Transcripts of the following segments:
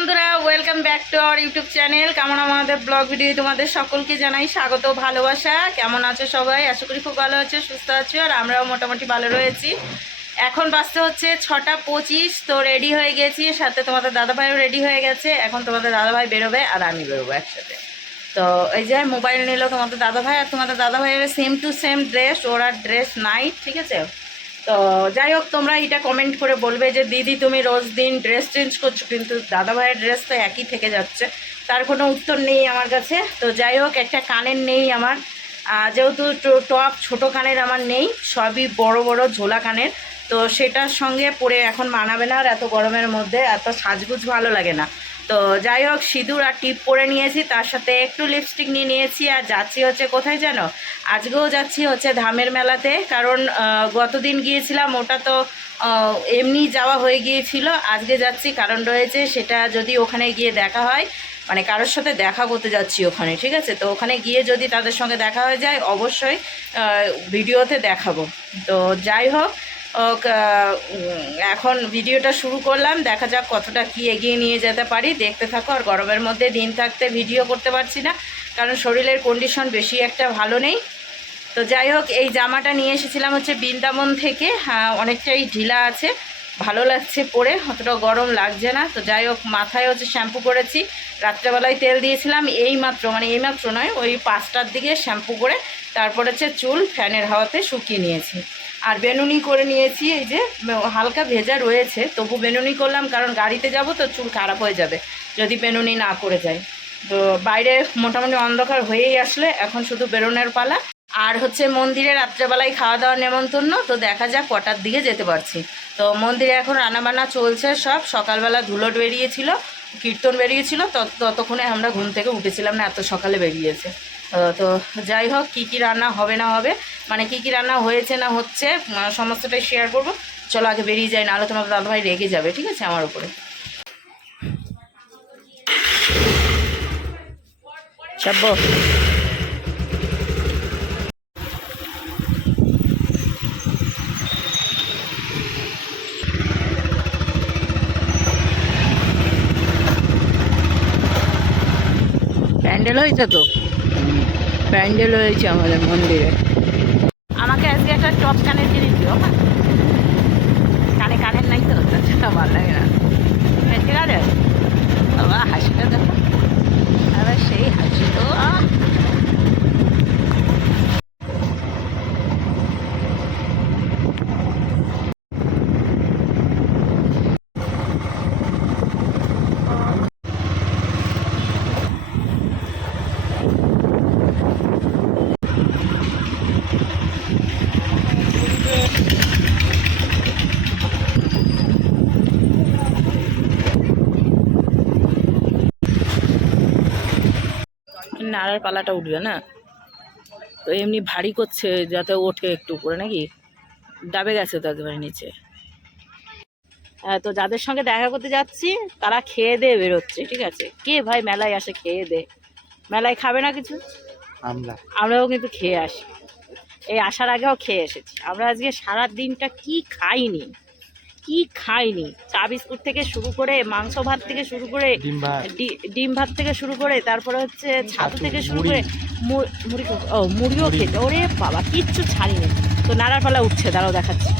বন্ধুরা, welcome back to our YouTube channel. কেমন আমাদের ব্লগ ভিডিও তোমাদের সকলকে জানাই স্বাগত, ভালোবাসা। কেমন আছো সবাই? আশা করি খুব ভালো আছো, সুস্থ আছো, আর আমরাও মোটামুটি ভালো রয়েছি। এখন বাজতে হচ্ছে 6টা 25। তো রেডি হয়ে গেছি, সাথে তোমাদের দাদাভাইও রেডি হয়ে গেছে। এখন তোমাদের দাদাভাই বেরোবে আর আমি বেরোবো একসাথে। তো এই যে মোবাইল নিল তোমাদের দাদাভাই, আর তোমাদের দাদাভাইয়ের সেম টু সেম ড্রেস, ওরা ড্রেস নাই, ঠিক আছে। তো যাই হোক, তোমরা এটা কমেন্ট করে বলবে যে দিদি তুমি রোজ দিন ড্রেস চেঞ্জ করছো, কিন্তু দাদাভাইয়ের ড্রেস তো একই থেকে যাচ্ছে। তার কোনো উত্তর নেই আমার কাছে। তো যাই হোক, একটা কানের নেই আমার, যেহেতু টপ ছোটো কানের আমার নেই, সবই বড় বড় ঝোলা কানের। তো সেটার সঙ্গে পরে এখন মানাবে না, আর এত গরমের মধ্যে এত সাজগুজ ভালো লাগে না। তো যাই হোক, সিঁদুর আর টিপ পরে নিয়েছি, তার সাথে একটু লিপস্টিক নিয়ে নিয়েছি। আর যাচ্ছি হচ্ছে কোথায় জানো? আজকেও যাচ্ছি হচ্ছে ধামের মেলাতে। কারণ গতদিন গিয়েছিলাম, ওটা তো এমনি যাওয়া হয়ে গিয়েছিল। আজকে যাচ্ছি, কারণ রয়েছে, সেটা যদি ওখানে গিয়ে দেখা হয়, মানে কারোর সাথে দেখা করতে যাচ্ছি ওখানে, ঠিক আছে। তো ওখানে গিয়ে যদি তাদের সঙ্গে দেখা হয়ে যায়, অবশ্যই ভিডিওতে দেখাবো। তো যাই হোক, এখন ভিডিওটা শুরু করলাম, দেখা যাক কতটা কি এগিয়ে নিয়ে যেতে পারি, দেখতে থাকো। আর গরমের মধ্যে দিন থাকতে ভিডিও করতে পারছি না, কারণ শরীরের কন্ডিশন বেশি একটা ভালো নেই। তো যাই হোক, এই জামাটা নিয়ে এসেছিলাম হচ্ছে বৃন্দাবন থেকে। হ্যাঁ, অনেকটাই ঢিলা আছে, ভালো লাগছে পরে, অতটা গরম লাগছে না। তো যাই হোক, মাথায় হচ্ছে শ্যাম্পু করেছি, রাত্রেবেলায় তেল দিয়েছিলাম, এইমাত্র, মানে এইমাত্র নয়, ওই 5টার দিকে শ্যাম্পু করে তারপর হচ্ছে চুল ফ্যানের হাওয়াতে শুকিয়ে নিয়েছি। আর বেনুনি করে নিয়েছি, এই যে হালকা ভেজা রয়েছে, তবু বেনুনি করলাম, কারণ গাড়িতে যাব তো চুল খারাপ হয়ে যাবে যদি বেনুনি না করে যায়। তো বাইরে মোটামুটি অন্ধকার হয়েই আসলে, এখন শুধু বেরোনোর পালা। আর হচ্ছে মন্দিরে রাত্রেবেলায় খাওয়া দাওয়া নেমন্তন্ন, তো দেখা যাক কটার দিকে যেতে পারছি। তো মন্দিরে এখন রান্নাবান্না চলছে সব। সকালবেলা ধুলোট বেরিয়েছিল, কীর্তন বেরিয়েছিল, ততক্ষণে আমরা ঘুম থেকে উঠেছিলাম না, এত সকালে বেরিয়েছে। তো যাই হোক, কী কী রান্না হবে না হবে, মানে কী কী রান্না হয়েছে না হচ্ছে, সমস্তটাই শেয়ার করবো। চলো আগে বেরিয়ে যাই, নাহলে তোমার দাদাভাই রেগে যাবে, ঠিক আছে, আমার উপরে। চাপবো। প্যান্ডেল হয়েছে তো, প্যান্ডেল হয়েছে আমাদের মন্দিরে। আমাকে আজকে একটা টপ কানের জিনিস দিও, হ্যাঁ। কানে কানের নাই তো, ভালো লাগে না, ঠিক আছে। বাবা হাসিটা দেখো, আবার সেই হাসি তো। নাড়ার পালাটা উঠবে না তো, এমনি ভারী করছে যাতে ওঠে একটু করে, নাকি ডাবে গেছে তো একেবারে নিচে। তো যাদের সঙ্গে দেখা করতে যাচ্ছি তারা খেয়ে দিয়ে বেরোচ্ছে, ঠিক আছে। কে ভাই মেলায় আসে খেয়ে দে? মেলায় খাবে না কিছু? আমরাও কিন্তু খেয়ে আসি, এই আসার আগেও খেয়ে এসেছি। আমরা আজকে সারা দিনটা কি খাইনি, চা বিস্কুট থেকে শুরু করে, মাংস ভাত থেকে শুরু করে, ডিম ভাত থেকে শুরু করে, তারপরে হচ্ছে ছাতু থেকে শুরু করে মুড়িও খেতে। ওরে বাবা, কিচ্ছু ছাড়িনি। তো নাড়ার পালা উঠছে, দাঁড়াও দেখাচ্ছি।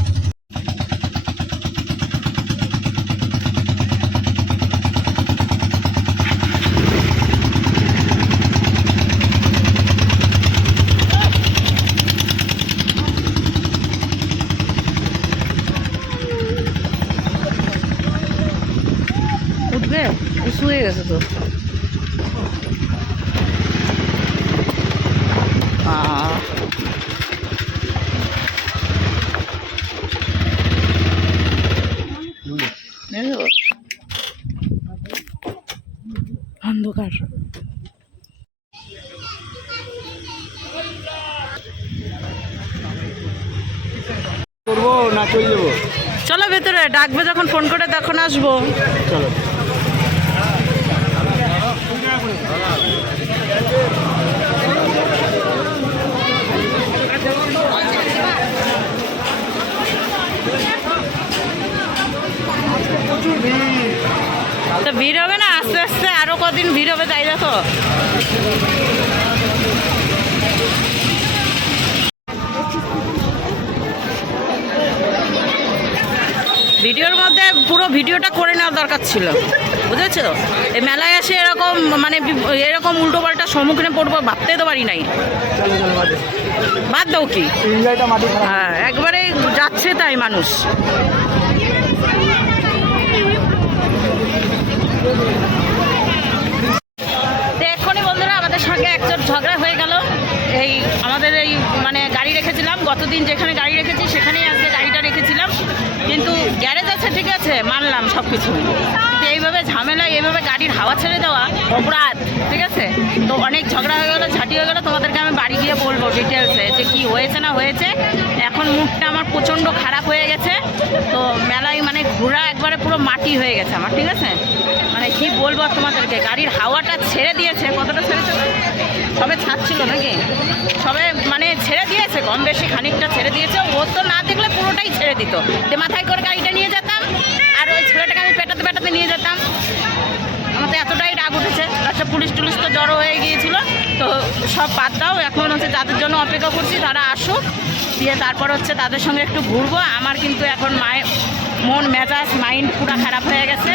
উঠবে, উঁচু হয়ে গেছে তো। অন্ধকার। করবো না চলে যাবো? চলো ভেতরে, ডাকবে যখন ফোন করে তখন আসবো। চলো। ভিড় হবে না, আস্তে আস্তে আরো কদিন ভিড় হবে, তাই দেখো। ভিডিওর মধ্যে পুরো ভিডিওটা করে নেওয়ার দরকার ছিল, বুঝেছো? এই মেলায় এসে এরকম মানে এরকম উল্টো পাল্টা সম্মুখীনে পড়বো ভাবতে তো পারি নাই। বাদ দাও কি, হ্যাঁ একবারে যাচ্ছে তাই মানুষ। তো এক্ষুনি বন্ধুরা আমাদের সঙ্গে একজন ঝগড়া হয়ে গেল। এই আমাদের এই মানে গাড়ি রেখেছিলাম, গতদিন যেখানে গাড়ি রেখেছি সেখানেই আজকে গাড়িটা রেখেছিলাম, কিন্তু গ্যারেজ আছে ঠিক আছে মানলাম সব কিছু, কিন্তু এইভাবে ঝামেলা, এইভাবে গাড়ির হাওয়া ছেড়ে দেওয়া অপরাধ, ঠিক আছে? তো অনেক ঝগড়া হয়ে গেলো, ঝাঁটি হয়ে গেলো, তোমাদেরকে আমি বাড়ি গিয়ে বলবো ডিটেলসে যে কী হয়েছে না হয়েছে। এখন মুখটা আমার প্রচণ্ড খারাপ হয়ে গেছে। তো মেলায় মানে ঘোরা একবারে পুরো মাটি হয়ে গেছে আমার, ঠিক আছে? মানে কি বলবো তোমাদেরকে, গাড়ির হাওয়াটা ছেড়ে দিয়েছে। কতটা ছেড়েছে? সবে ছাড়ছিল নাকি, সবে মানে ছেড়ে দিয়েছে, কম বেশি খানিকটা ছেড়ে দিয়েছে। ও তো না দেখলে পুরোটাই ছেড়ে দিত, যে মাথায় করে গাড়িটা নিয়ে যেতাম আর ওই ছেলেটাকে আমি পেটাতে পেটাতে নিয়ে যেতাম। আমার তো এতটাই রাগ উঠেছে, একটা পুলিশ টুলিশ তো জড়ো হয়ে গিয়েছিল। তো সব বাদ দাও, এখন হচ্ছে যাদের জন্য অপেক্ষা করছি তারা আসুক, দিয়ে তারপর হচ্ছে তাদের সঙ্গে একটু ঘুরবো। আমার কিন্তু এখন মন মেজাজ মাইন্ড পুরো খারাপ হয়ে গেছে।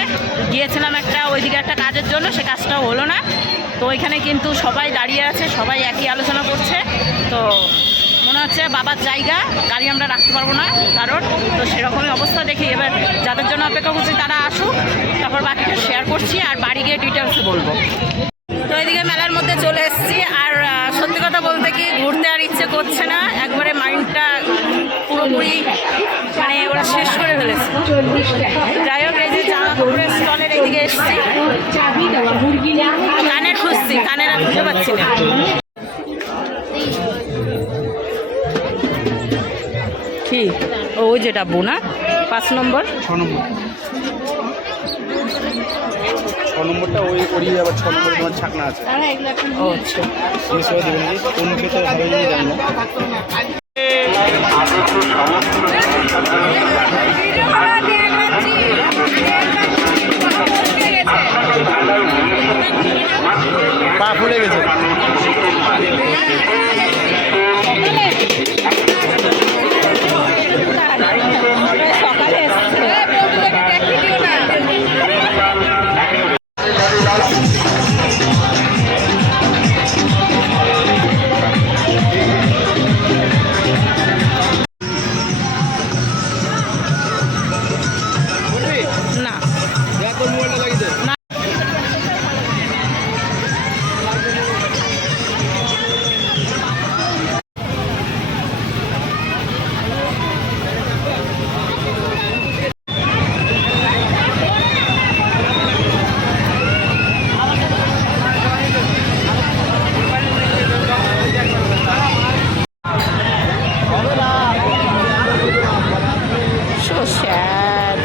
গিয়েছিলাম একটা ওইদিকে একটা কাজের জন্য, সে কাজটাও হলো না। তো ওইখানে কিন্তু সবাই দাঁড়িয়ে আছে, সবাই একই আলোচনা করছে। তো মনে হচ্ছে বাবার জায়গা, গাড়ি আমরা রাখতে পারবো না কারণ। তো সেরকমই অবস্থা দেখি, এবার যাদের জন্য অপেক্ষা করছি তারা আসুক, তারপর বাকিটা শেয়ার করছি আর বাড়ি গিয়ে ডিটেলসে বলবো। তো এইদিকে মেলার মধ্যে চলে এসেছি, আর সত্যি কথা বলতে কি ঘুরতে আর ইচ্ছে করছে না, একবারে মাইন্ডটা পুরোপুরি মানে ওরা শেষ করে ফেলেছে। যাই হোক, এই যে জামা কাপড়ের স্টলের এইদিকে এসেছি, কানের খুঁজছি, কানের আর খুঁজে পাচ্ছি না। কি ওই যেটা বোনা 5 নম্বর 6 নম্বর 6 নম্বরটা ওই ওরই আবার 6 নম্বরে তোমার ছাকনা আছে। ও আচ্ছা, শেষ হয়ে দেবে নাকি কোন ক্ষেত্রে ভালো জানি না। পা ফুলে গেছে। সকালে এসছে। না so sad.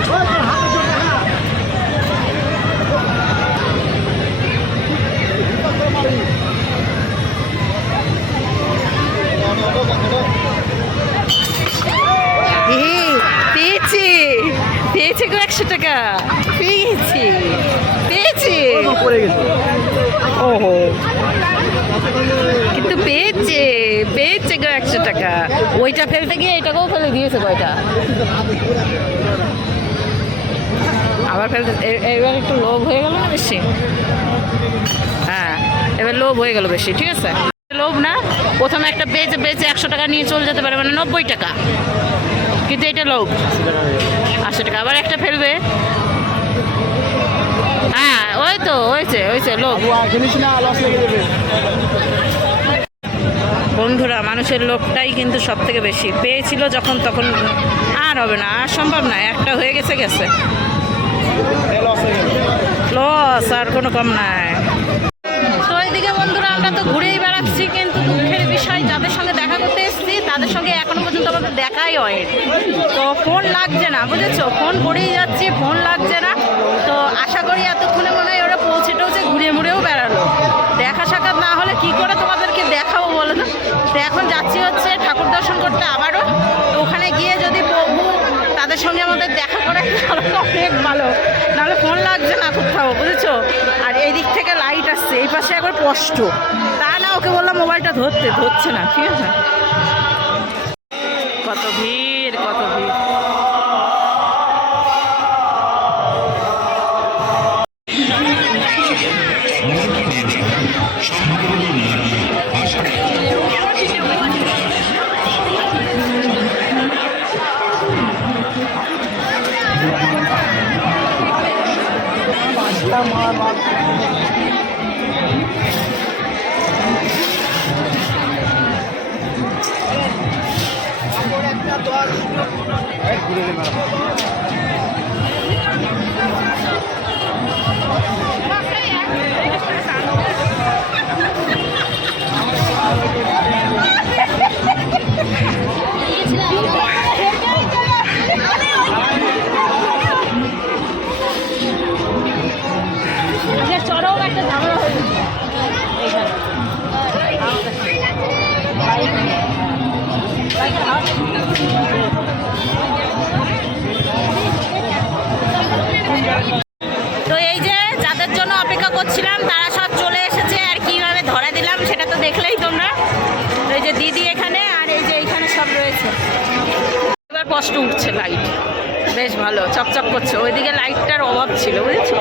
পেয়েছি পেয়েছি গো 100 টাকা পেয়েছি পেয়েছি। ওহো, কিন্তু পেয়েছে পেয়েছে গো 100 টাকা। ওইটা ফেলতে গিয়ে এটাকেও ফেলে দিয়েছে কয়টা। আবার ফেলতে এবার একটু লোভ হয়ে গেল না বেশি। হ্যাঁ, এবার লোভ হয়ে গেল বেশি, ঠিক আছে? লোভ না, প্রথমে একটা বেচে বেচে 100 টাকা নিয়ে চলে যেতে পারে, মানে 90 টাকা, কিন্তু এটা লোভ 80 টাকা। আবার একটা ফেলবে, হ্যাঁ ওই তো হয়েছে লোভ। বন্ধুরা, মানুষের লোভটাই কিন্তু সব থেকে বেশি। পেয়েছিল যখন তখন আর হবে না, আর সম্ভব না, একটা হয়ে গেছে গেছে, লস আর কোনো কম নাই। তো এইদিকে বন্ধুরা আমরা তো ঘুরেই বেড়াচ্ছি, কিন্তু দুঃখের বিষয় যাদের সঙ্গে দেখা করতে এসেছি তাদের সঙ্গে এখনো পর্যন্ত আমাদের দেখাই হয়। তো ফোন লাগছে না, বুঝেছো? ফোন করেই যাচ্ছি, ফোন লাগছে না। তো আশা করি এতক্ষণে মনে হয় ওরা পৌঁছে ঘুরে মুড়েও বেড়ালো। দেখা সাক্ষাৎ না হলে কি করে তোমাদেরকে দেখাবো বলো তো? তো এখন যাচ্ছি হচ্ছে ঠাকুর দর্শন করতে আবারও। তো ওখানে গিয়ে যদি প্রভু তাদের সঙ্গে আমাদের দেখা করে তাহলে অনেক ভালো, নাহলে ফোন লাগছে না কোথাও। বুঝেছো। আর এই দিক থেকে লাইট আসছে, এই পাশে একবার স্পষ্ট। তা না ওকে বললাম মোবাইলটা ধরছে না, ঠিক আছে। কত ভিড়, কত ভিড়। চড়াও একটা ঝামেলা হয়ে গেছে তো এই যে যাদের জন্য অপেক্ষা করছিলাম তারা সব চলে এসেছে। আর কিভাবে ধরা দিলাম সেটা তো দেখলেই তোমরা। তো এই যে দিদি এখানে, আর এই যে এইখানে সব রয়েছে। এবার কষ্ট উঠছে, লাইট বেশ ভালো চকচক করছে। ওইদিকে লাইটটার অভাব ছিল, বুঝেছো।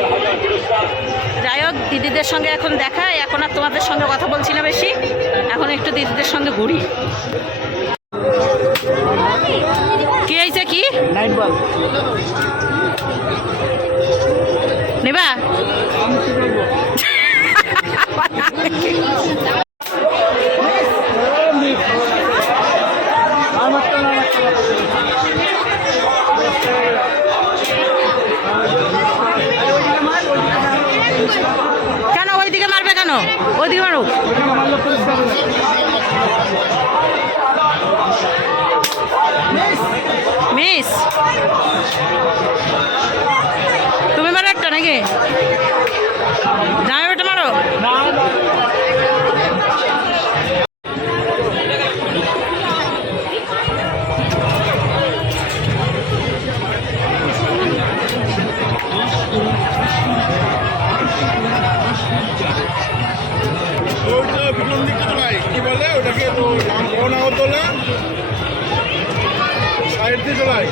যাই হোক, দিদিদের সঙ্গে এখন দেখা। এখন আর তোমাদের সঙ্গে কথা বলছি না বেশি, এখন একটু দিদিদের সঙ্গে ঘুরি। কি হয়েছে, কি নেবা? কেন ওইদিকে মারবে, কেন ওইদিকে মারুক। মিস তুমি মারো একটা নাকি? জামাই বেটা মারো। কি বলে ওটাকে, রামগোনাগরদোলা সাইড দিয়ে চলাই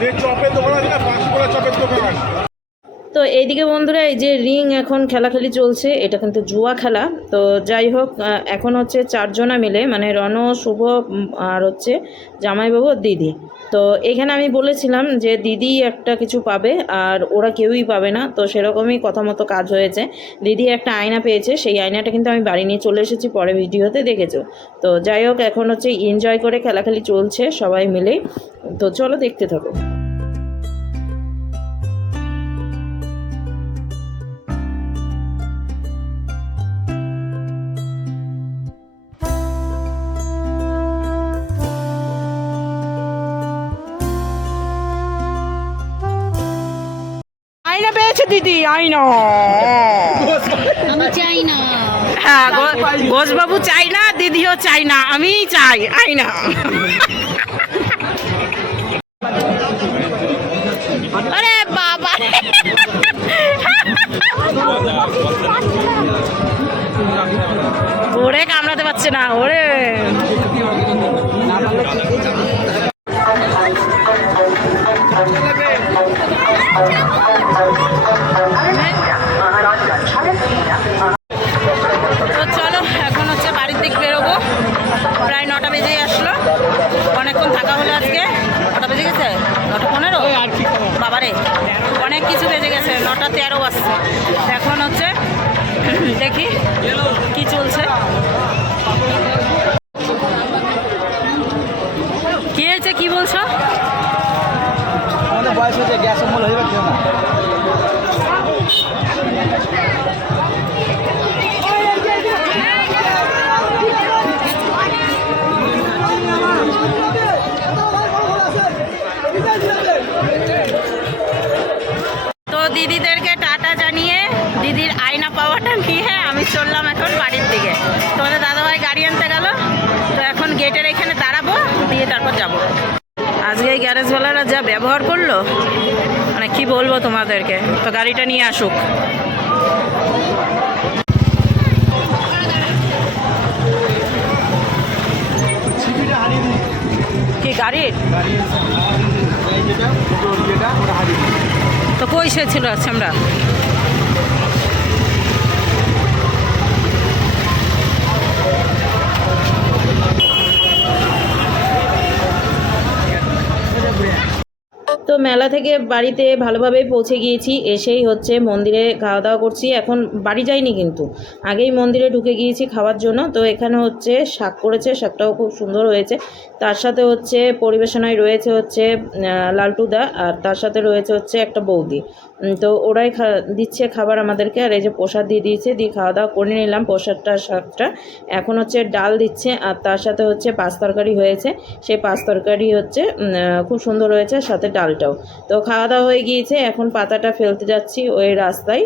যে চপের দোকান আছে না, পাঁচকোলা চপের দোকান। তো এইদিকে বন্ধুরা, এই যে রিং এখন খেলাখেলি চলছে, এটা কিন্তু জুয়া খেলা। তো যাই হোক, এখন হচ্ছে 4 জনা মিলে, মানে রণ, শুভ আর হচ্ছে জামাইবাবু আর দিদি। তো এখানে আমি বলেছিলাম যে দিদি একটা কিছু পাবে আর ওরা কেউই পাবে না। তো সেরকমই কথা মতো কাজ হয়েছে। দিদি একটা আয়না পেয়েছে, সেই আয়নাটা কিন্তু আমি বাড়ি নিয়ে চলে এসেছি, পরে ভিডিওতে দেখেছো। তো যাই হোক, এখন হচ্ছে এনজয় করে খেলাখেলি চলছে সবাই মিলে। তো চলো দেখতে থাকো। আয়না পেয়েছে দিদি, আয়না। চাই না। হ্যাঁ, ঘোষবাবু চাই না, দিদিও চাই না, আমিই চাই আয়না। আরে বাবা, ওরে কামড়াতে পারছে না, ওরে। তো চলো, এখন হচ্ছে বাড়ির দিক বেরোবো। প্রায় 9টা বেজেই আসলো, অনেকক্ষণ থাকা হলো আজকে। 9টা বেজে গেছে, 9:15। বাবারে, অনেক কিছু বেজে গেছে, 9:13 বাজছে। এখন হচ্ছে দেখি কি চলছে। কি হয়েছে, কি বলছো? আমাদের বয়স হচ্ছে, গ্যাস অম্বল হয়ে যাবে না। তো দিদিদেরকে টাটা জানিয়ে, দিদির আয়না পাওয়াটা নিয়ে আমি চললাম এখন বাড়ির দিকে। তোমাদের দাদাভাই গাড়ি আনতে গেল, তো এখন গেটের এখানে দাঁড়াবো, দিয়ে তারপর যাব। আজকে এই গ্যারেজওয়ালারা যা ব্যবহার করলো, মানে কি কি বলবো তোমাদেরকে, তো গাড়িটা নিয়ে আসুক। কি গাড়ির তো কই সে ছিল আচ্ছা আমরা তো মেলা থেকে বাড়িতে ভালোভাবেই পৌঁছে গিয়েছি, এসেই হচ্ছে মন্দিরে খাওয়া দাওয়া করছি। এখন বাড়ি যাইনি কিন্তু আগেই মন্দিরে ঢুকে গিয়েছি খাওয়ার জন্য। তো এখানে হচ্ছে শাক করেছে, শাকটাও খুব সুন্দর হয়েছে। তার সাথে হচ্ছে পরিবেশনায় রয়েছে হচ্ছে লালটুদা, আর তার সাথে রয়েছে হচ্ছে একটা বৌদি। তো ওরাই দিচ্ছে খাবার আমাদেরকে, আর এই যে প্রসাদ দিয়ে দিয়েছে, দিয়ে খাওয়া দাওয়া করে নিলাম প্রসাদটা শাকটা। এখন হচ্ছে ডাল দিচ্ছে, আর তার সাথে হচ্ছে পাঁচ তরকারি হয়েছে, সেই পাঁচ তরকারি হচ্ছে খুব সুন্দর হয়েছে, সাথে ডালটাও। তো খাওয়া দাওয়া হয়ে গিয়েছে, এখন পাতাটা ফেলতে যাচ্ছি ওই রাস্তায়,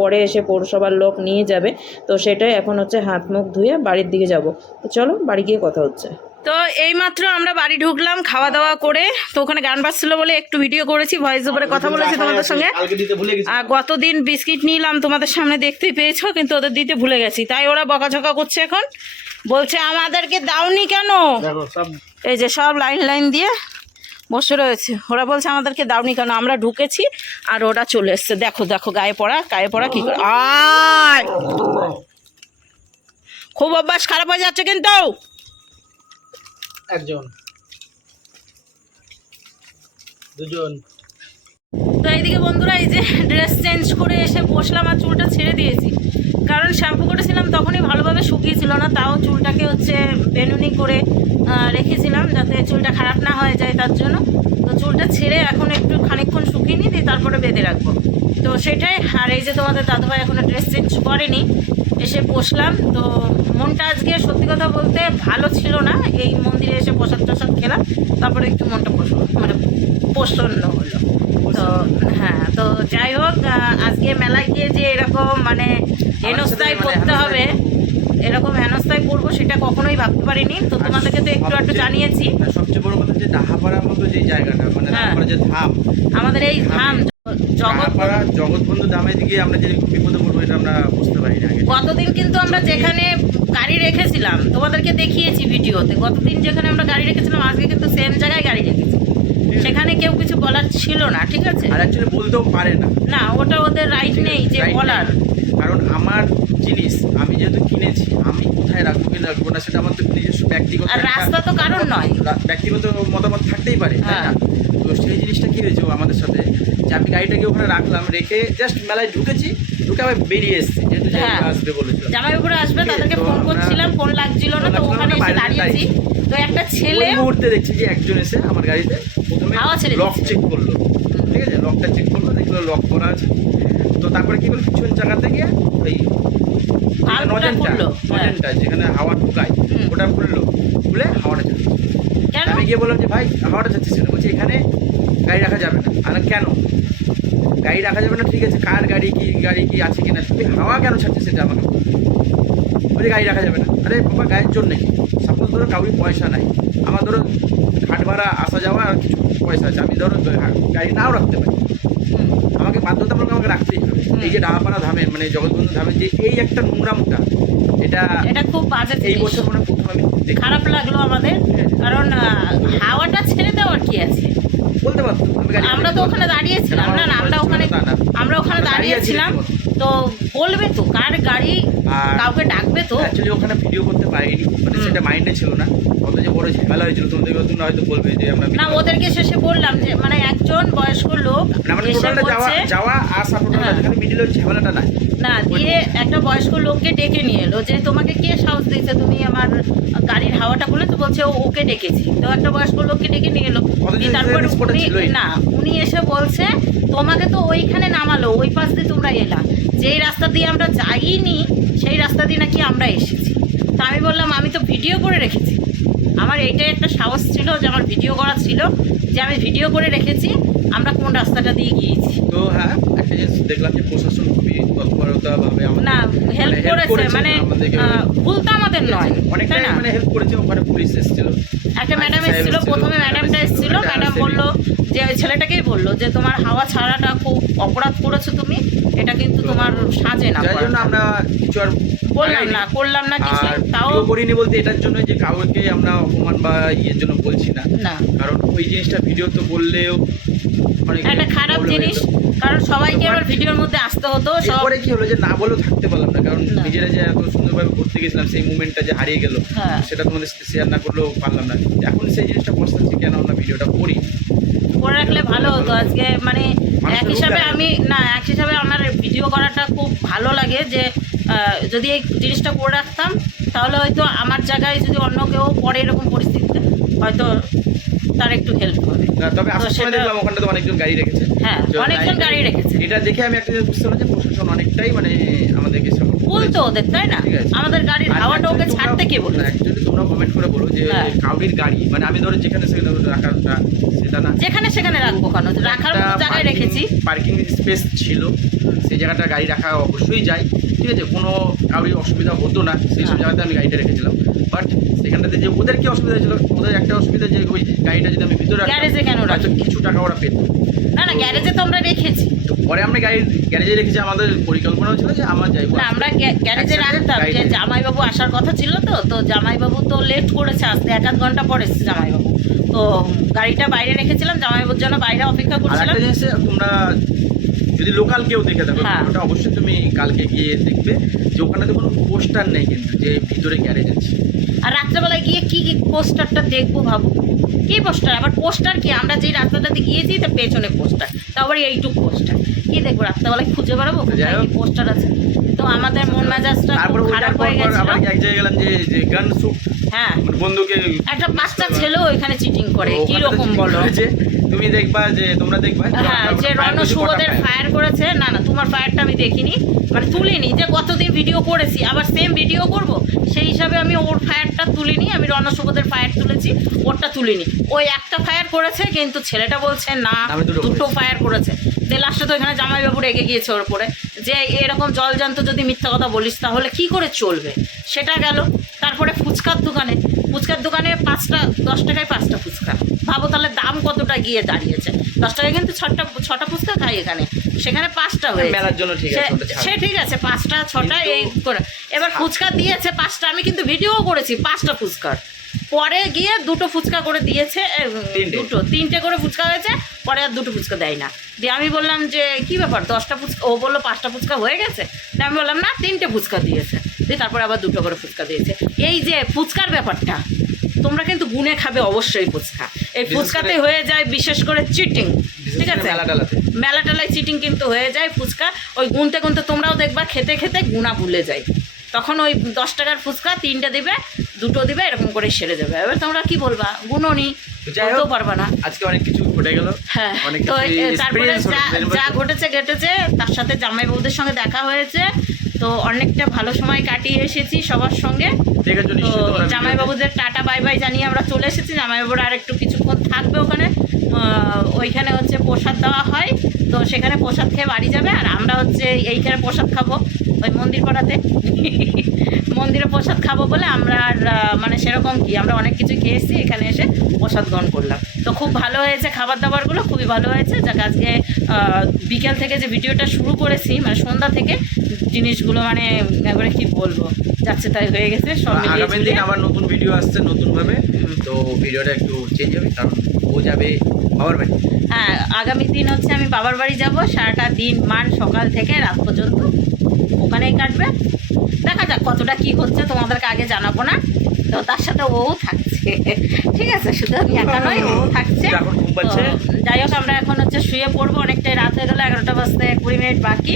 পরে এসে পৌরসভার লোক নিয়ে যাবে। তো সেটাই এখন হচ্ছে হাত মুখ ধুয়ে বাড়ির দিকে যাব। তো চলো বাড়ি গিয়ে কথা হচ্ছে। তো এইমাত্র আমরা বাড়ি ঢুকলাম খাওয়া দাওয়া করে। তো ওখানে গান বাজছিল বলে একটু ভিডিও করেছি, ভয়েস ওভারে কথা বলেছি তোমাদের সঙ্গে। আর গতদিন বিস্কিট নিলাম তোমাদের সামনে দেখতেই পেয়েছো, কিন্তু ওদের দিতে ভুলে গেছি, তাই ওরা বকাঝকা করছে। এখন বলছে আমাদেরকে দাওনি কেন, এই যে সব লাইন লাইন দিয়ে বসে রয়েছে। ওরা বলছে আমাদেরকে দাওনি কেন, আমরা ঢুকেছি আর ওরা চলে এসছে। দেখো দেখো গায়ে পড়া কি করে, আয় খুব অভ্যাস খারাপ হয়ে যাচ্ছে কিন্তু। একজন দুজন। তো এইদিকে বন্ধুরা এই যে ড্রেস চেঞ্জ করে এসে বসলাম, আর চুলটা ছেড়ে দিয়েছি, কারণ শ্যাম্পু করেছিলাম তখনই ভালোভাবে শুকিয়েছিল না, তাও চুলটাকে হচ্ছে বেনুনি করে রেখেছিলাম যাতে চুলটা খারাপ না হয়ে যায় তার জন্য। তো চুলটা ছেড়ে এখন একটু খানিকক্ষণ শুকিয়ে নিই, দিয়ে তারপরে বেঁধে রাখবো। তো সেটাই। আর এই যে তোমাদের দাদুভাই এখনও ড্রেস চেঞ্জ করেনি, এসে বসলাম। তো মনটা আজকে সত্যি কথা বলতে ভালো ছিল না, এই মন্দিরে এসে প্রসাদ টসাদ খেলাম, তারপরে একটু মনটা প্রসন্ন হলো। তো হ্যাঁ, তো যাই হোক, আজকে মেলায় গিয়ে যে এরকম মানে হেনস্থায় পড়তে হবে, এরকম হেনস্থায় পড়বো সেটা কখনোই ভাবতে পারিনি। তো তোমাদেরকে তো একটু জানিয়েছি। সবচেয়ে বড় কথা যে ডাহাপাড়ার মতো যে জায়গাটা, মানে ডাহাপাড়া যে ধাম, আমাদের এই ধাম ডাহাপাড়া জগৎবন্ধু ধামের দিকে আমরা যে বিপদে পড়বো এটা আমরা বুঝতে পারি না। গতদিন কিন্তু আমরা যেখানে গাড়ি রেখেছিলাম তোমাদেরকে দেখিয়েছি ভিডিওতে, গতদিন যেখানে আমরা গাড়ি রেখেছিলাম আজকে কিন্তু সেম জায়গায় গাড়ি রেখেছি, সেখানে কেউ কিছু বলার ছিল না, ঠিক আছে? আর অ্যাকচুয়ালি বলতেও পারে না, না ওটা ওদের রাইট নেই যে বলার। কারণ আমার জিনিস আমি যেহেতু কিনেছি, আমি কোথায় রাখবো কি রাখবো না সেটা আমার তো নিজস্ব ব্যক্তিগত, আর রাস্তা তো কারণ নয়, ব্যক্তিগত মতামত থাকতেই পারে, তাই না? তো সেই জিনিসটা কি হয়েছে আমাদের সাথে, যে আমি গাড়িটাকে ওখানে রাখলাম, রেখে জাস্ট মেলায় ঢুকে আবার বেরিয়ে এসেছি, যেহেতু আসবে বলেছিল জামাই উপরে আসবে, তাদেরকে ফোন করছিলাম, ফোন লাগছিল না, তো ওখানে এসে দাঁড়িয়েছি। তো একটা ছেলে মুহূর্তে দেখছি যে একজন এসে আমার গাড়িতে প্রথমে লক চেক করলো, ঠিক আছে, লকটা চেক করলো, দেখলো লক করা আছে। তো তারপরে কি করলো, পিছন চাকাতে গিয়ে ওই নজেনটা যেখানে হাওয়া ঢুকায় ওটা খুলে হাওয়াটা চাচ্ছে। আমি গিয়ে বললাম যে ভাই হাওয়াটা চাচ্ছিস না, বলছি এখানে গাড়ি রাখা যাবে না। আর কেন গাড়ি রাখা যাবে না, ঠিক আছে কার গাড়ি কি আছে কিনা, তুমি হাওয়া কেন ছাড়ছিস সেটা আমাকে বলছি গাড়ি রাখা যাবে না। আরে বাবা গাড়ির জন্য নেই, সাপোজ ধরো কাউরি পয়সা নাই, আমার ধরো ঘাট ভাড়া আসা যাওয়া আর কিছু পয়সা আছে, আমি ধরো গাড়ি নাও রাখতে পারি, আমাকে বাধ্যতামূলক আমাকে রাখতেই হবে। এই যে ডাহাপাড়া ধামে মানে জগৎবন্ধু ধামে যে এই একটা নোংরামটা, এটা খুব বাজে। এই বছর মানে প্রথম আমি খারাপ লাগলো আমাদের, কারণ হাওয়াটা ছেড়ে দেওয়ার কি আছে বলতে পারতো। আমরা তো ওখানে দাঁড়িয়েছিলাম, না আমরা ওখানে দাঁড়িয়েছিলাম, তো বলবে তো কার গাড়ি, কাউকে ডাকবে তো। অ্যাকচুয়ালি ওখানে ভিডিও করতে পারিনি, মানে সেটা মাইন্ডে ছিল না, কত যে বড় ঝামেলা হয়েছিল তোমাদের হয়তো বলবে যে আমরা না। ওদেরকে শেষে বললাম যে মানে একজন বয়স্ক লোক যাওয়া আসা টোটালটা মিডিল ঝামেলাটা নাই না, দিয়ে একটা বয়স্ক লোককে ডেকে নিয়ে এলো যে তোমাকে কে সাহস দিয়েছে তুমি আমার গাড়ির হাওয়াটা খুলে, তো বলছে ওকে ডেকেছি। তো একটা বয়স্ক লোককে ডেকে নিয়ে এলো, তারপর উনি এসে বলছে তোমাকে তো ওইখানে নামালো, ওই পাশ দিয়ে তোমরা এলা, যেই রাস্তা দিয়ে আমরা যাইনি সেই রাস্তা দিয়ে নাকি আমরা এসেছি। তা আমি বললাম আমি তো ভিডিও করে রেখেছি, আমার এইটাই একটা সাহস ছিল যে আমার ভিডিও করা ছিল, যে আমি ভিডিও করে রেখেছি আমরা কোন রাস্তাটা দিয়ে গিয়েছি। তো হ্যাঁ একটা জিনিস দেখলাম যে প্রশাসন খুবই তৎপরতাভাবে না হেল্প করেছে, মানে ভুল তো আমাদের নয়, অনেকটাই মানে হেল্প করেছে। ওখানে পুলিশ এসেছিল, একটা ম্যাডাম এসেছিল, প্রথমে ম্যাডামটা এসেছিল, ম্যাডাম বললো যে ওই ছেলেটাকেই বললো যে তোমার হাওয়া ছাড়াটা খুব অপরাধ করেছো তুমি, এটা কিন্তু তোমার সাজে না। যার জন্য আমরা কিছু আর করলাম না কিছু, আর তাও ভিডিও করিনি বলতে এটার জন্য যে কাউকে আমরা অপমান বা ইয়ের জন্য বলছি না, না, কারণ ওই জিনিসটা ভিডিও তো বললেও অনেক একটা খারাপ problem জিনিস, হতো। কারণ সবাইকে আবার ভিডিওর মধ্যে আসতে হতো সব। এরপরে কি হলো যে না বলেও থাকতে পারলাম না, কারণ না। নিজেরা যে এত সুন্দরভাবে করতে গেছিলাম সেই মুভমেন্টটা যে হারিয়ে গেল, হ্যাঁ, সেটা তোমাদের সাথে শেয়ার না করলেও পারলাম না। এখন সেই জিনিসটা পস্তাচ্ছি কেন আমরা ভিডিওটা করি। করে রাখলে ভালো হতো আজকে, মানে মানুষের এক হিসাবে রোগ আমি না, এক হিসাবে আমার ভিডিও করাটা খুব ভালো লাগে যে যদি এই জিনিসটা করে রাখতাম তাহলে হয়তো আমার জায়গায় যদি অন্য কেউ পড়ে এরকম পরিস্থিতিতে হয়তো তার একটু হেল্প হবে। তবে আসার সময় সেটা- দেখলাম ওখানটা তো অনেকজন গাড়ি রেখেছে। হ্যাঁ, তো অনেকজন গাড়ি রেখেছে। এটা দেখে আমি একটা জিনিস বুঝতে পারলাম যে প্রশাসন অনেকটাই মানে আমাদেরকে support ভুল করেছে। তো ওদের, তাই না? ঠিক আছে। আমাদের গাড়ির আর হাওয়াটা ওকে actually ছাড়তে কে বলছে? actually তোমরা কমেন্ট করে বলো যে হ্যাঁ। কাউরির গাড়ি মানে আমি ধরো যেখানে সেখানে রাখাটা সেটা না, যেখানে সেখানে রাখবো কেন, রাখার মতো জায়গায় রেখেছি। পার্কিং স্পেস ছিল, সেই জায়গাটা গাড়ি রাখা অবশ্যই যায়, ঠিক আছে, কোনো কারোর অসুবিধা হতো না, সেই সব হ্যাঁ। জায়গাতে আমি গাড়িটা রেখেছিলাম। বাট সেখানটাতে যে ওদের কি অসুবিধা ছিল, ওদের একটা অসুবিধা যে ওই গাড়িটা যদি আমি ভিতরে গ্যারেজে কেন হয়তো রাখি? কিছু টাকা ওরা পেত। না না, গ্যারেজে তো আমরা রেখেছি। তো পরে আমরা গ্যারেজে রেখেছি, আমাদের পরিকল্পনা ছিল যে আমার যাইবো না, আমরা গ্যারেজে একসাথে রাখতাম, যে গাড়িতে। জামাইবাবু আসার কথা ছিল, তো জামাইবাবু তো লেট করেছে আসতে, 1-1 ঘন্টা পরে এসেছে জামাইবাবু। তো গাড়িটা বাইরে রেখেছিলাম, জামাইবাবুর জন্য বাইরে অপেক্ষা আর করছিলাম। একটা জিনিস তোমরা যদি লোকাল কেউ দেখে থাকো হ্যাঁ। ওটা অবশ্যই তুমি কালকে গিয়ে দেখবে যে ওখানে তো কোনো পোস্টার নেই কিন্তু যে ভিতরে গ্যারেজ আছে। আর রাত্রেবেলায় গিয়ে কি পোস্টারটা দেখবো ভাবো, কি পোস্টার? আবার পোস্টার কি, আমরা যেই রাস্তাটাতে গিয়েছি তার পেছনে পোস্টার, তাও আবার এইটুক পোস্টার, কি দেখবো রাত্রেবেলায় খুঁজে বেড়াবো যাই হোক। কি পোস্টার আছে? তো আমাদের মন মেজাজটা তারপর খুব ওইটার খারাপ পর হয়ে গেছিল। আবার এক জায়গায় গেলাম যে গান শুট হ্যাঁ, বন্ধুকে একটা বাচ্চা ছেলেও এখানে চিটিং করে, কি রকম বলো? তুমি দেখবা যে তোমরা দেখবা হ্যাঁ, যে রণ শুভদের ফায়ার করেছে, না না তোমার ফায়ারটা আমি দেখিনি, মানে তুলিনি, যে কতদিন ভিডিও করেছি আবার সেম ভিডিও করব সেই হিসাবে আমি ওর ফায়ারটা তুলিনি, আমি রণ শুভদের ফায়ার তুলেছি, ওরটা তুলিনি। ওই একটা ফায়ার করেছে, কিন্তু ছেলেটা বলছে না আমি দুটো দুটো ফায়ার করেছে। যে লাস্টে তো এখানে জামাইবাবু রেগে গিয়েছে ওর উপরে, যে এরকম জলজান্ত যদি মিথ্যা কথা বলিস তাহলে কি করে চলবে, সেটা গেল। তারপরে ফুচকার দোকানে 10 টাকায় 5টা ফুচকা, ভাবো তাহলে দাম কতটা গিয়ে দাঁড়িয়েছে। 10 টাকায় কিন্তু 6টা ফুচকা খাই এখানে, সেখানে 5টা হয়েছে। মেলার জন্য ঠিক আছে, ওটা ছাড়। সে ঠিক আছে, 5টা 6টা এই করে এবার ফুচকা দিয়েছে 5টা, আমি কিন্তু ভিডিও করেছি 5টা ফুচকার, পরে গিয়ে 2টো ফুচকা করে দিয়েছে, 3টে করে ফুচকা হয়েছে, পরে আর 2টো ফুচকা দেয় না। দিয়ে আমি বললাম যে কি ব্যাপার 10টা ফুচকা, ও বললো 5টা ফুচকা হয়ে গেছে। দিয়ে আমি বললাম না 3টে ফুচকা দিয়েছে, দিয়ে তারপরে আবার 2টো করে ফুচকা দিয়েছে। এই যে ফুচকার ব্যাপারটা, তোমরা কিন্তু গুনে খাবে অবশ্যই ফুচকা, এই ফুচকাতে হয়ে যায় বিশেষ করে চিটিং, ঠিক আছে? মেলা টেলায় চিটিং কিন্তু হয়ে যায় ফুচকা, ওই গুনতে গুনতে তোমরাও দেখবা খেতে খেতে গুণা ভুলে যায়, তখন ওই 10 টাকার ফুচকা 3টে দিবে 2টো দিবে, এরকম করে সেরে যাবে। এবার তোমরা কি বলবা, গুণনি বলতেও পারবা না। আজকে অনেক কিছু ঘটে গেল। হ্যাঁ, অনেক তো কিছু তারপরে experience হলো, যা ঘটেছে, তার সাথে জামাইবাবুদের সঙ্গে দেখা হয়েছে, তো অনেকটা ভালো সময় কাটিয়ে এসেছি সবার সঙ্গে। ঠিক আছে, তো নিশ্চয়ই তোমরা জামাইবাবুদের টাটা বাই বাই জানিয়ে আমরা চলে এসেছি। জামাইবাবুরা আর একটু কিছুক্ষণ থাকবে ওখানে, ওইখানে হচ্ছে প্রসাদ দেওয়া হয়, তো সেখানে প্রসাদ খেয়ে বাড়ি যাবে। আর আমরা হচ্ছে এইখানে প্রসাদ খাবো ওই মন্দির পাড়াতে মন্দিরে প্রসাদ খাবো বলে আমরা আর মানে সেরকম কি, আমরা অনেক কিছু খেয়েছি, এখানে এসে প্রসাদ গ্রহণ করলাম। তো খুব ভালো হয়েছে, খাবার দাবারগুলো খুবই ভালো হয়েছে। যাক, আজকে বিকেল থেকে যে ভিডিওটা শুরু করেছি, মানে সন্ধ্যা থেকে জিনিসগুলো মানে একবারে কি বলবো, যাচ্ছে তাই হয়ে গেছে সব মিলিয়ে আগামী দিন আবার নতুন ভিডিও আসছে নতুন ভাবে, তো ভিডিওটা একটু চেঞ্জ হবে কারণ ও যাবে বাবার বাড়ি। হ্যাঁ, আগামী দিন হচ্ছে আমি বাবার বাড়ি যাব, সারাটা দিন মান সকাল থেকে রাত পর্যন্ত ওখানেই কাটবে। দেখা যাক কতটা কি হচ্ছে, তোমাদেরকে আগে জানাবো না। তো তার সাথে ও থাকছে, ঠিক আছে, শুধু আমি একা নয়, ও থাকছে। এখন ঘুম পাচ্ছে। তো যাই হোক, আমরা এখন হচ্ছে শুয়ে পড়বো, অনেকটাই রাত হয়ে গেলো, 11টা বাজতে 20 মিনিট বাকি।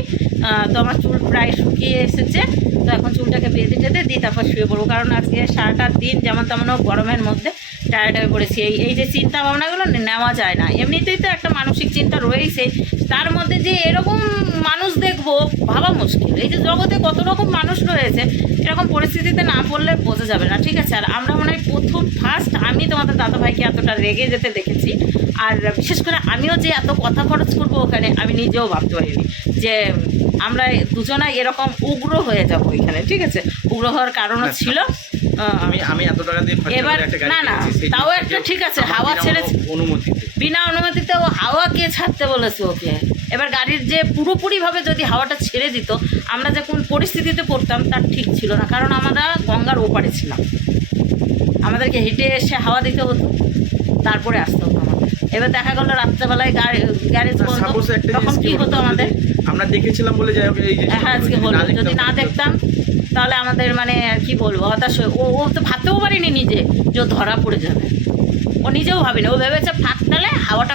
তো আমার চুল প্রায় শুকিয়ে এসেছে, তো এখন চুলটাকে বেঁধে টেঁধে দিই, তারপর শুয়ে পড়বো। কারণ আজকে সারাটা দিন যেমন তেমন গরমের মধ্যে টায়ার্ড হয়ে পড়েছি। এই যে চিন্তা ভাবনাগুলো নেওয়া যায় না, এমনিতেই তো একটা মানসিক চিন্তা রয়েছে, তার মধ্যে যে এরকম মানুষ দেখবো দেখবো ভাবা মুশকিল। এই যে জগতে কত রকম মানুষ রয়েছে, এরকম পরিস্থিতিতে না পড়লে বোঝা যাবে না, ঠিক আছে। আর আমরা মনে হয় প্রথম ফার্স্ট আমি তোমাদের দাদাভাইকে এতটা রেগে যেতে দেখেছি। আর বিশেষ করে আমিও যে এত কথা খরচ করবো ওখানে আমি নিজেও ভাবতে পারিনি যে আমরা দুজনাই এরকম উগ্র হয়ে যাবো এখানে, ঠিক আছে। উগ্র হওয়ার কারণও ছিল। আমি এত টাকা দিয়ে খরচা এবার করে একটা গাড়ি না না কিনেছি, সেই তাও জিনিসটা একটা যে ঠিক আছে, আমার হাওয়া বিনা ছেড়ে অনুমতিতে। বিনা অনুমতিতে ও হাওয়া কে ছাড়তে বলেছে ওকে। এবার গাড়ির যে পুরোপুরিভাবে যদি হাওয়াটা ছেড়ে দিত আমরা যে কোন পরিস্থিতিতে পড়তাম তার ঠিক ছিল না, কারণ আমরা গঙ্গার ওপারে ছিলাম, আমাদেরকে হেঁটে এসে হাওয়া দিতে হতো, তারপরে আসতে হতো আমাদের। এবার দেখা গেলো রাত্রেবেলায় গ্যারেজ বন্ধ, সাপোজ একটা তখন জিনিস কি হতো আমাদের? আমরা দেখেছিলাম বলে যাই হোক এই যে হ্যাঁ আজকে হলো, যদি না দেখতাম তাহলে আমাদের মানে আর কি বলবো হতাশ হয়ে ও তো ভাবতেও পারিনি নিজে যে ও ধরা পড়ে যাবে। ও নিজেও ভাবিনি, ও ভেবেছে ফাঁক তালে হাওয়াটা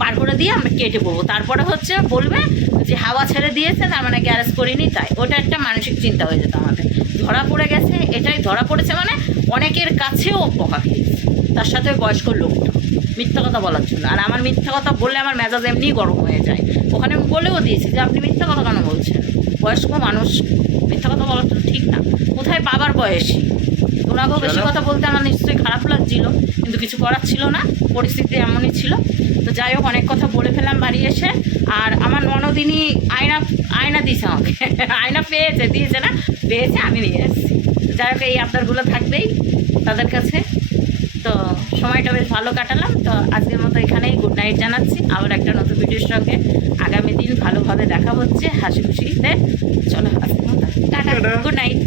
পার করে দিয়ে আমরা কেটে পড়বো, তারপরে হচ্ছে বলবে যে হাওয়া ছেড়ে দিয়েছে তার মানে গ্যারেজ করিনি, তাই ওটা একটা মানসিক চিন্তা হয়ে যেত আমাদের। ধরা পড়ে গেছে, এটাই ধরা পড়েছে মানে অনেকের কাছেও বকা খেয়েছে, তার সাথে ওই বয়স্ক লোকটা মিথ্যা কথা বলার জন্য। আর আমার মিথ্যা কথা বললে আমার মেজাজ এমনি গরম হয়ে যায়। ওখানে আমি বলেও দিয়েছি যে আপনি মিথ্যা কথা কেন বলছেন, বয়স্ক মানুষ মিথ্যা কথা বলার তো ঠিক না। কোথায় বাবার বয়সী, ওনাকেও বেশি কথা বলতে আমার নিশ্চয়ই খারাপ লাগছিল, কিন্তু কিছু করার ছিল না, পরিস্থিতি এমনই ছিল। তো যাই হোক অনেক কথা বলে ফেললাম বাড়ি এসে। আর আমার ননদিনী আয়না দিয়েছে আমাকে আয়না দিয়েছে না পেয়েছে, আমি নিয়ে এসেছি। যাই হোক এই আবদারগুলো থাকবেই তাদের কাছে। তো সময়টা বেশ ভালো কাটালাম। তো আজকের মতো এখানেই গুড নাইট জানাচ্ছি। আবার একটা নতুন ভিডিওর সঙ্গে আগামী দিন ভালোভাবে দেখা হচ্ছে হাসি খুশিতে। চলো আজকের মতো টাটা, গুড নাইট।